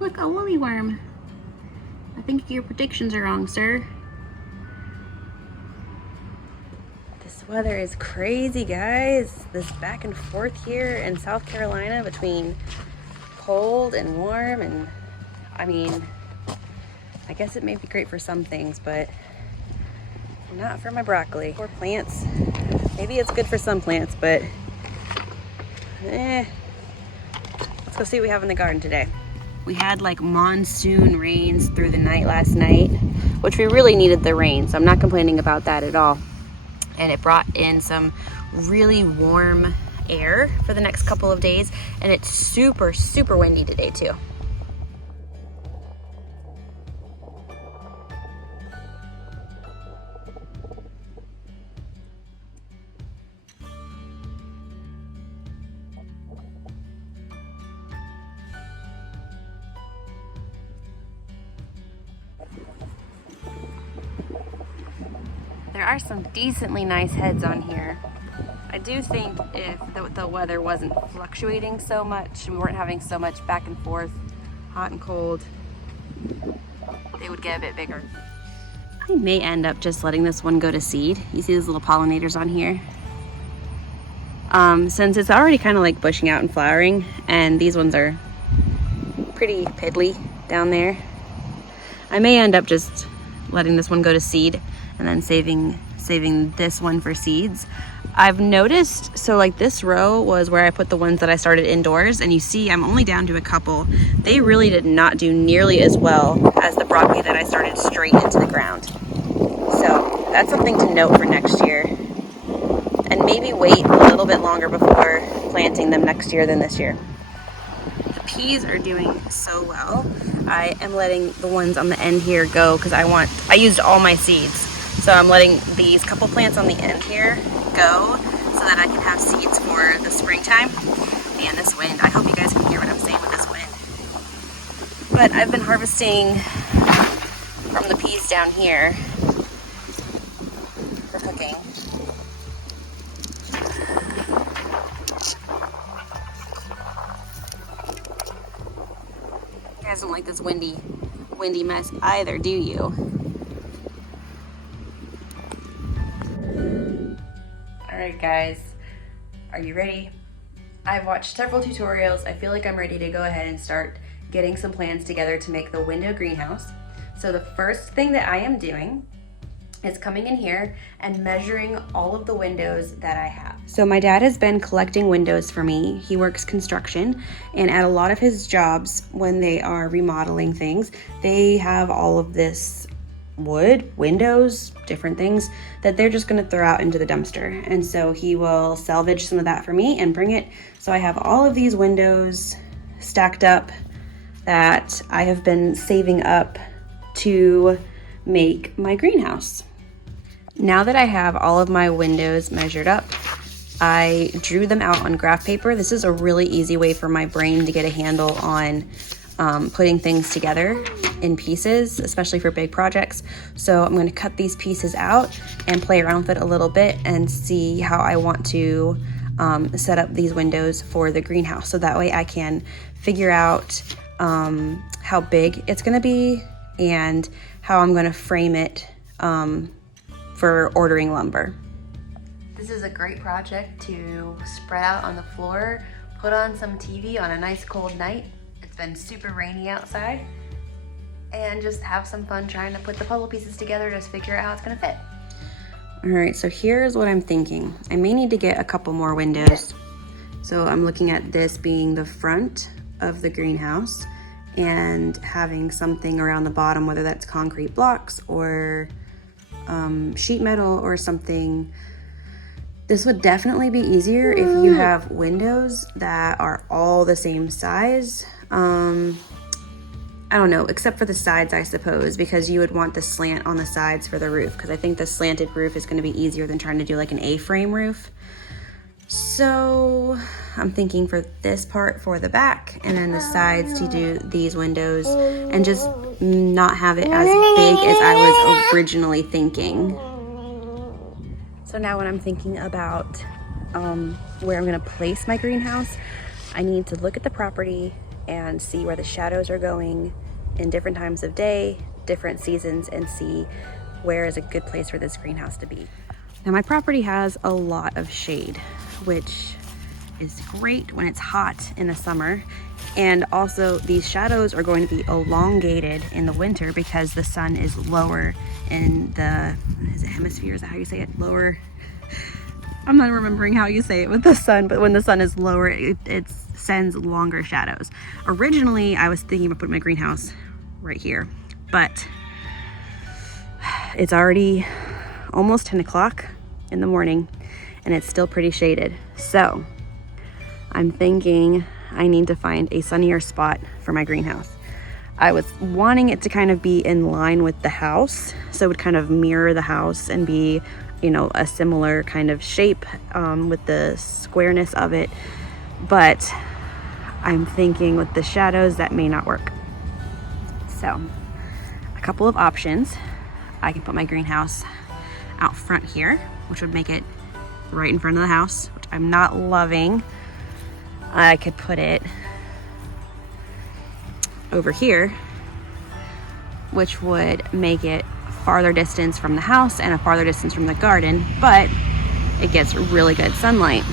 Look, a woolly worm. I think your predictions are wrong, sir. This weather is crazy, guys. This back and forth here in South Carolina between cold and warm, and I mean, I guess it may be great for some things, but not for my broccoli or plants. Maybe it's good for some plants, but let's go see what we have in the garden today. We had like monsoon rains through the night last night, which we really needed the rain, so I'm not complaining about that at all. And it brought in some really warm air for the next couple of days, and it's super, super windy today too. There are some decently nice heads on here. I do think if the weather wasn't fluctuating so much and we weren't having so much back and forth, hot and cold, they would get a bit bigger. I may end up just letting this one go to seed. You see these little pollinators on here? Since it's already kind of like bushing out and flowering, and these ones are pretty piddly down there, I may end up just letting this one go to seed and then saving this one for seeds. I've noticed, so like this row was where I put the ones that I started indoors, and you see I'm only down to a couple. They really did not do nearly as well as the broccoli that I started straight into the ground. So that's something to note for next year. And maybe wait a little bit longer before planting them next year than this year. The peas are doing so well. I am letting the ones on the end here go because I used all my seeds. So I'm letting these couple plants on the end here go so that I can have seeds for the springtime. Man, this wind, I hope you guys can hear what I'm saying with this wind. But I've been harvesting from the peas down here for cooking. You guys don't like this windy mess either, do you? Alright guys, are you ready? I've watched several tutorials. I feel like I'm ready to go ahead and start getting some plans together to make the window greenhouse. So the first thing that I am doing is coming in here and measuring all of the windows that I have. So my dad has been collecting windows for me. He works construction, and at a lot of his jobs when they are remodeling things, they have all of this wood, windows, different things that they're just gonna throw out into the dumpster. And so he will salvage some of that for me and bring it. So I have all of these windows stacked up that I have been saving up to make my greenhouse. Now that I have all of my windows measured up, I drew them out on graph paper. This is a really easy way for my brain to get a handle on putting things together in pieces, especially for big projects. So I'm going to cut these pieces out and play around with it a little bit and see how I want to set up these windows for the greenhouse. So that way I can figure out how big it's going to be and how I'm going to frame it for ordering lumber. This is a great project to spread out on the floor, put on some TV on a nice cold night. It's been super rainy outside, and just have some fun trying to put the puzzle pieces together to figure out how it's gonna fit. All right, so here's what I'm thinking. I may need to get a couple more windows. So I'm looking at this being the front of the greenhouse and having something around the bottom, whether that's concrete blocks or sheet metal or something. This would definitely be easier if you have windows that are all the same size. I don't know, except for the sides, I suppose, because you would want the slant on the sides for the roof, because I think the slanted roof is going to be easier than trying to do like an A-frame roof. So I'm thinking for this part for the back, and then the sides to do these windows, and just not have it as big as I was originally thinking. So now when I'm thinking about where I'm gonna place my greenhouse, I need to look at the property and see where the shadows are going in different times of day, different seasons, and see where is a good place for this greenhouse to be. Now my property has a lot of shade, which is great when it's hot in the summer. And also these shadows are going to be elongated in the winter because the sun is lower in the, is it hemisphere? Is that how you say it? Lower. I'm not remembering how you say it with the sun, but when the sun is lower, it sends longer shadows. Originally, I was thinking about putting my greenhouse right here, but it's already almost 10 o'clock in the morning and it's still pretty shaded. So I'm thinking I need to find a sunnier spot for my greenhouse. I was wanting it to kind of be in line with the house, so it would kind of mirror the house and be, you know, a similar kind of shape with the squareness of it. But I'm thinking with the shadows that may not work. So a couple of options. I can put my greenhouse out front here, which would make it right in front of the house, which I'm not loving. I could put it over here, which would make it farther distance from the house and a farther distance from the garden, but it gets really good sunlight.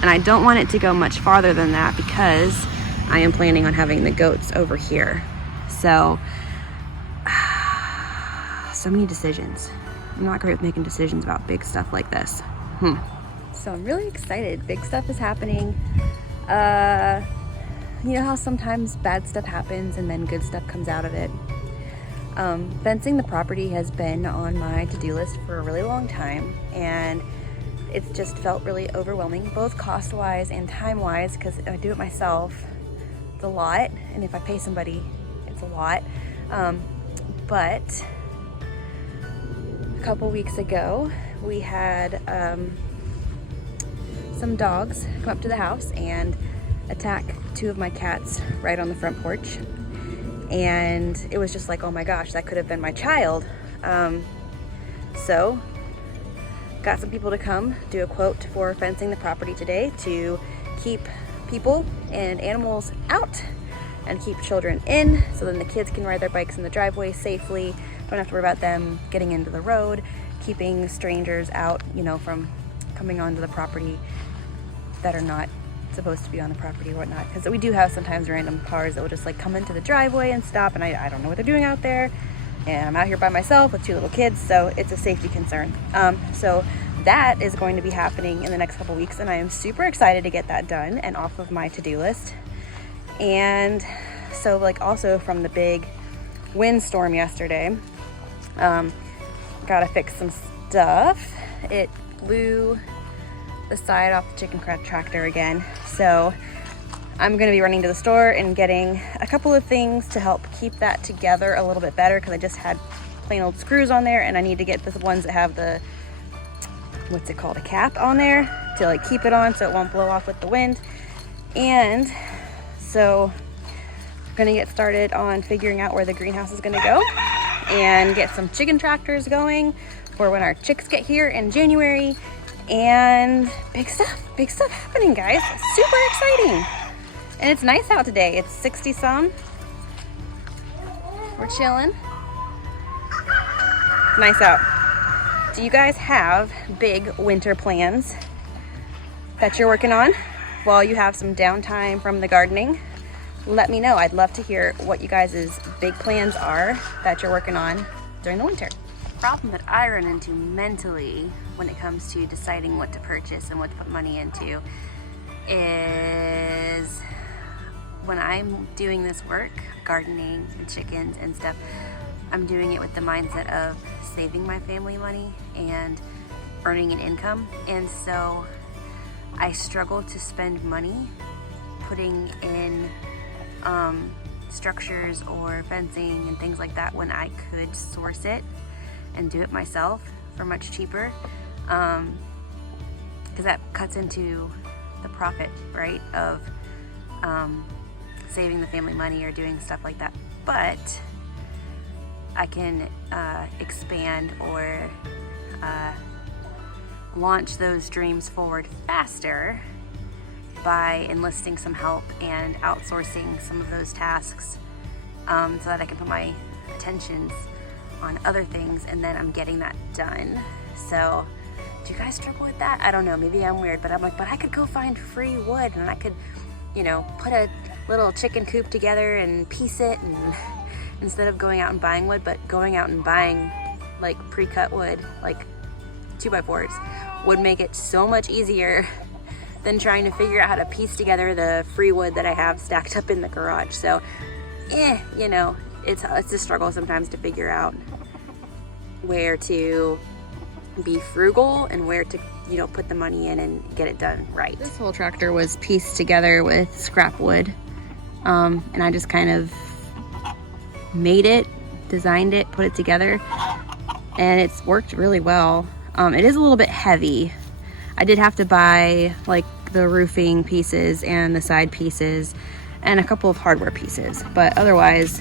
And I don't want it to go much farther than that because I am planning on having the goats over here. So many decisions. I'm not great with making decisions about big stuff like this. So I'm really excited. Big stuff is happening. You know how sometimes bad stuff happens and then good stuff comes out of it. Fencing the property has been on my to-do list for a really long time, and it's just felt really overwhelming, both cost-wise and time-wise, because if I do it myself, it's a lot, and if I pay somebody, it's a lot. But a couple weeks ago, we had some dogs come up to the house and attack two of my cats right on the front porch. And it was just like, oh my gosh, that could have been my child. So got some people to come do a quote for fencing the property today to keep people and animals out and keep children in, so then the kids can ride their bikes in the driveway safely, don't have to worry about them getting into the road, keeping strangers out, you know, from coming onto the property that are not supposed to be on the property or whatnot, because we do have sometimes random cars that will just like come into the driveway and stop, and I don't know what they're doing out there, and I'm out here by myself with two little kids, so it's a safety concern. So that is going to be happening in the next couple weeks, and I am super excited to get that done and off of my to-do list. And so like also from the big windstorm yesterday, gotta fix some stuff. It blew the side off the chicken tractor again, so I'm gonna be running to the store and getting a couple of things to help keep that together a little bit better, because I just had plain old screws on there, and I need to get the ones that have the, what's it called, a cap on there to like keep it on so it won't blow off with the wind. And so I'm gonna get started on figuring out where the greenhouse is gonna go and get some chicken tractors going for when our chicks get here in January. And big stuff happening, guys. Super exciting. And it's nice out today. It's 60 some. We're chilling. Nice out. Do you guys have big winter plans that you're working on while you have some downtime from the gardening? Let me know. I'd love to hear what you guys' big plans are that you're working on during the winter. The problem that I run into mentally when it comes to deciding what to purchase and what to put money into is when I'm doing this work, gardening and chickens and stuff, I'm doing it with the mindset of saving my family money and earning an income. And so I struggle to spend money putting in structures or fencing and things like that when I could source it and do it myself for much cheaper, because that cuts into the profit, right, of saving the family money or doing stuff like that. But I can expand or launch those dreams forward faster by enlisting some help and outsourcing some of those tasks so that I can put my attentions on other things, and then I'm getting that done. So do you guys struggle with that? I don't know, maybe I'm weird, but I'm like, but I could go find free wood and I could, you know, put a little chicken coop together and piece it, and instead of going out and buying wood, but going out and buying like pre-cut wood, like 2x4s, would make it so much easier than trying to figure out how to piece together the free wood that I have stacked up in the garage. So, you know, it's a struggle sometimes to figure out where to be frugal and where to, you know, put the money in and get it done right. This whole tractor was pieced together with scrap wood, and I just kind of made it, designed it, put it together, and it's worked really well. It is a little bit heavy. I did have to buy like the roofing pieces and the side pieces and a couple of hardware pieces, but otherwise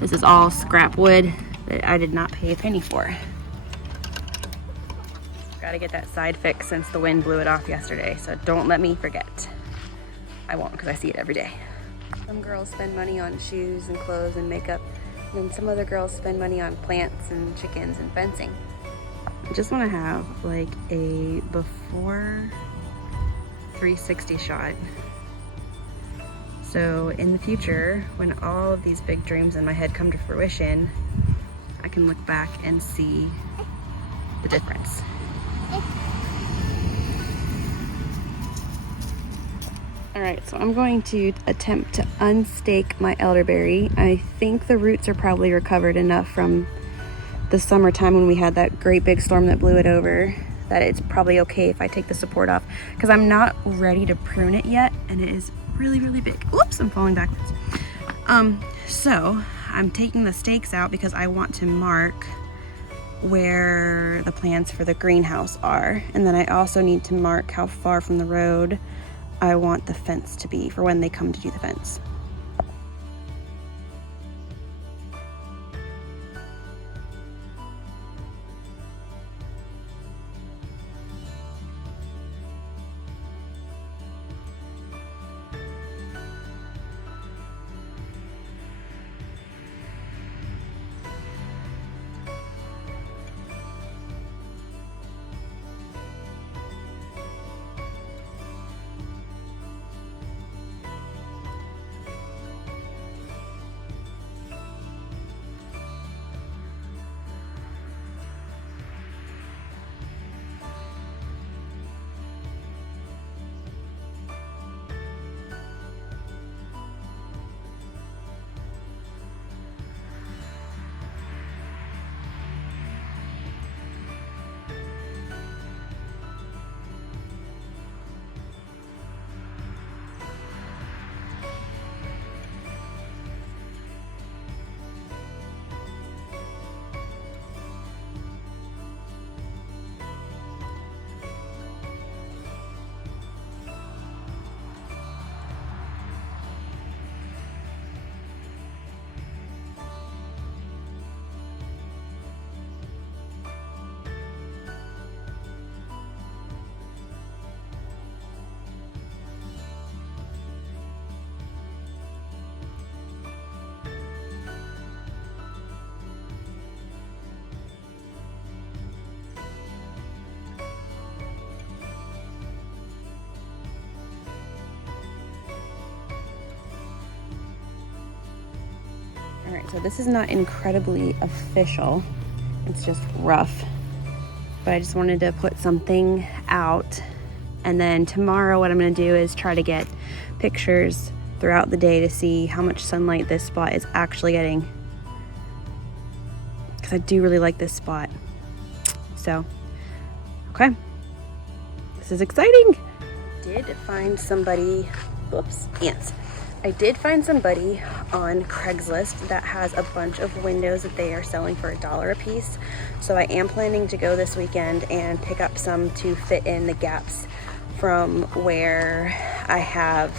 this is all scrap wood that I did not pay a penny for. Gotta get that side fixed since the wind blew it off yesterday, so don't let me forget. I won't, because I see it every day. Some girls spend money on shoes and clothes and makeup, and then some other girls spend money on plants and chickens and fencing. I just want to have like a before 360 shot. So in the future, when all of these big dreams in my head come to fruition, I can look back and see the difference. All right, so I'm going to attempt to unstake my elderberry. I think the roots are probably recovered enough from the summertime when we had that great big storm that blew it over that it's probably okay if I take the support off, because I'm not ready to prune it yet, and it is really, really big. Whoops, I'm falling backwards. So I'm taking the stakes out because I want to mark where the plants for the greenhouse are, and then I also need to mark how far from the road I want the fence to be for when they come to do the fence. All right, so this is not incredibly official. It's just rough, but I just wanted to put something out. And then tomorrow what I'm gonna do is try to get pictures throughout the day to see how much sunlight this spot is actually getting, because I do really like this spot. So, okay, this is exciting. Did find somebody, whoops, ants. I did find somebody on Craigslist that has a bunch of windows that they are selling for $1 a piece. So I am planning to go this weekend and pick up some to fit in the gaps from where I have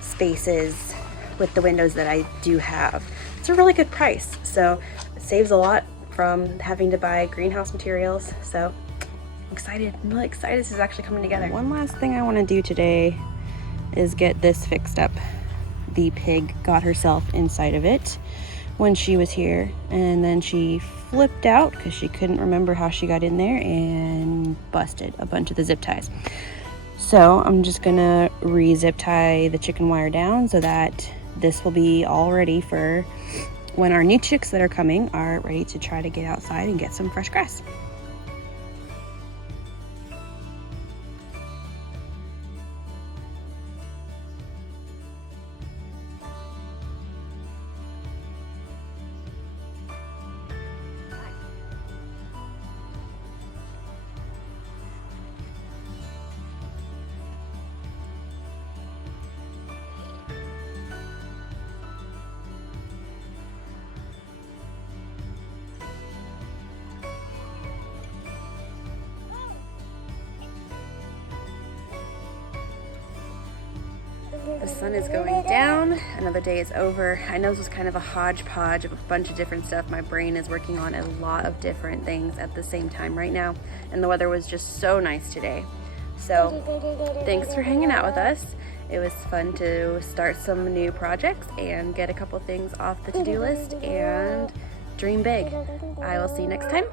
spaces with the windows that I do have. It's a really good price, so it saves a lot from having to buy greenhouse materials. So I'm excited. I'm really excited this is actually coming together. One last thing I want to do today is get this fixed up. The pig got herself inside of it when she was here, and then she flipped out because she couldn't remember how she got in there and busted a bunch of the zip ties. So I'm just gonna re-zip tie the chicken wire down so that this will be all ready for when our new chicks that are coming are ready to try to get outside and get some fresh grass. The sun is going down, another day is over. I know this was kind of a hodgepodge of a bunch of different stuff. My brain is working on a lot of different things at the same time right now, and the weather was just so nice today. So thanks for hanging out with us. It was fun to start some new projects and get a couple things off the to-do list and dream big. I will see you next time.